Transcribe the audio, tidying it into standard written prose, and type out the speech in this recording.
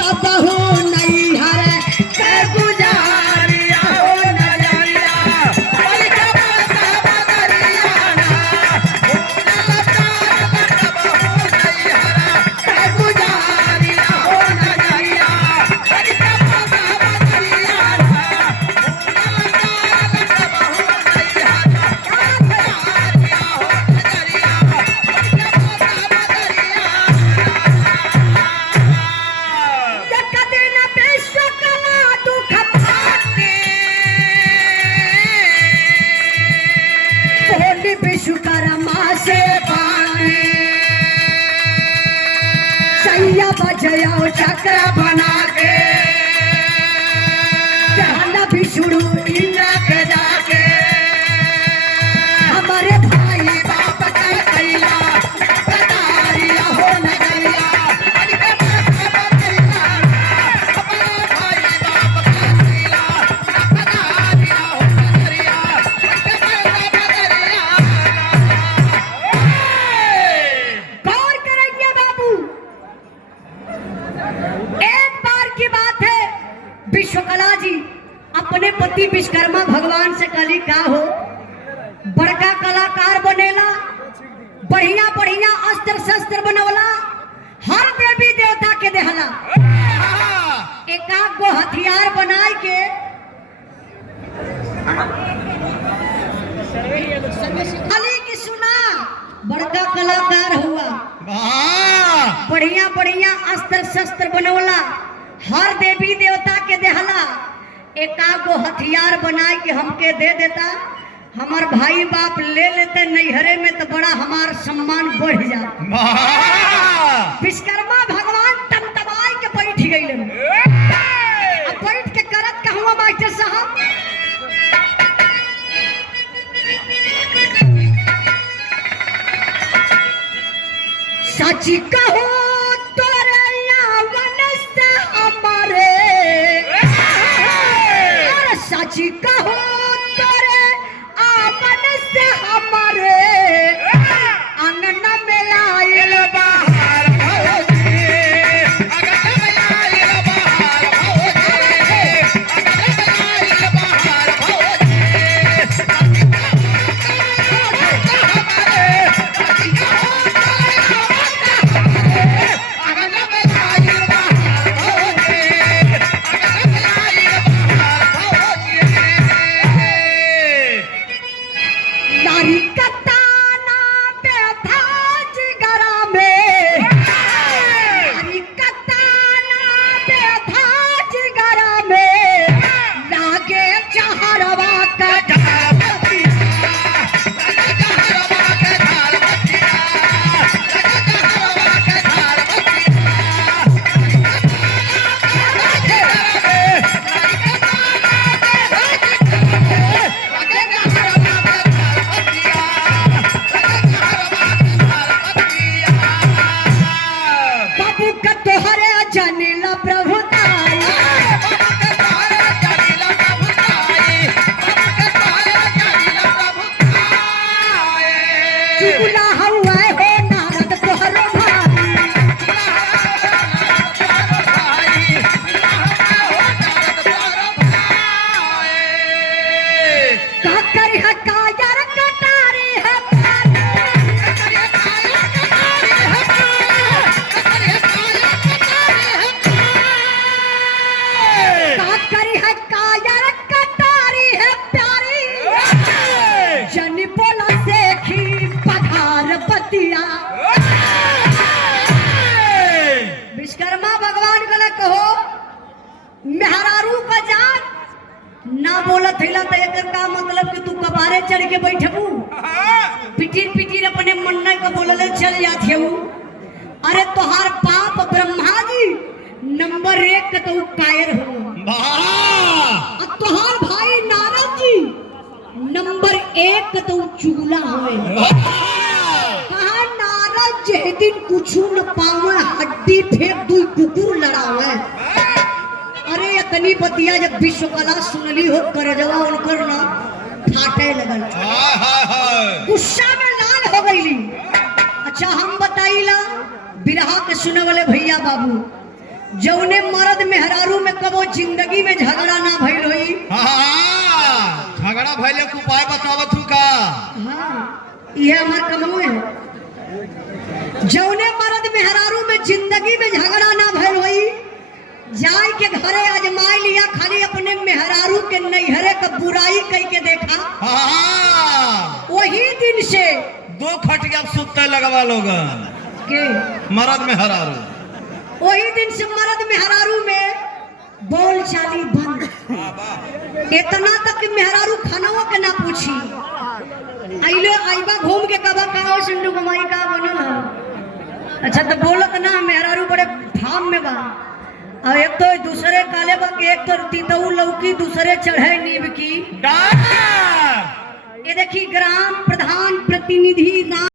कबहू नहीं हरे के गुजारिया हो नजरिया विश्वकर्मा से पानी सैया बजया चक्र बना के विष्णु इंद्र के जाके हमारे भाई बाप का कैला कटारिया हो नजरिया विश्वकला जी अपने पति विश्वकर्मा भगवान से कली का हो बड़का कलाकार बनेला बढ़िया बढ़िया अस्त्र शस्त्र बनवला हर देवी देवता के देहला एक गो हथियार बनाए के अली की सुना बड़का कलाकार हुआ बढ़िया बढ़िया अस्त्र शस्त्र बनवला हर देवी देवता के देहला एकागो हथियार बनाए के हमके दे देता हमार भाई बाप ले लेते नैहरे में तो बड़ा हमार सम्मान बढ़ जाता विश्वकर्मा भगवान तमतमाई के बैठ गई अब बैठ के करत कहूँ मास्टर साहब सची कहो सची कहो तोरे आमन से हमारे अंगन में आयल बाहर भौजी अंगन में आयल बाहर भौजी अंगन में आयल बाहर भौजी हमारे सची कहो अंगन में आयल बाहर भौजी अंगन में आयल नारी कताना पे था जिगरा में नारी कताना पे था जिगरा में लागे चहरवा का विश्वकर्मा भगवान को न कहो मेहरारू का जान ना बोलत हैला तो एकर का मतलब कि तू कबारे चढ़ के बैठबू पिटीर पिटीर अपने मन्ना को बोलले चल जात हेऊ अरे तोहार पाप ब्रह्मा जी नंबर 1 के तो कायर हो और तोहार भाई नारद जी नंबर 1 के तो चुगला होए कहा नारद जे दिन कुछ न पावे हड्डी फेंक दुई कुकुर लड़ावे अरे इतनी बतिया जब विश्वकला सुनली हो कर जवा उनकर ना फाटे लगल गुस्सा में लाल हो गईली अच्छा हम बताइला बिरहा के सुने वाले भैया बाबू जौने मर्द मेहरारू में कबो जिंदगी में झगड़ा ना भइल होई। हाँ, झगड़ा भइले के उपाय बतावत हूँ का। हाँ, ये हमार कमो है। जौने मर्द मेहरारू में जिंदगी में झगड़ा ना भइल होई, जाय के घरे आजमाई लिया, खाली अपने मेहरारू के नैहरे का बुराई कई के देखा। हाँ, वही दिन से 2 खटिया सुतते लगवा लोगन के मर्द में हरारू। वही दिन से मर्द मेहरारू में बोल चाली बंद। इतना तक कि मेहरारू खानाओ के ना पूछी, आइलो आइबा घूम के कबा का सिंधु कमाई का बनल है। अच्छा तो बोलत ना मेहरारू बड़े फार्म में बा, और एक तो दूसरे काले बा के, एक तो तीतऊ लौकी, दूसरे चढ़े नीब की। ये देखी ग्राम प्रधान प्रतिनिधि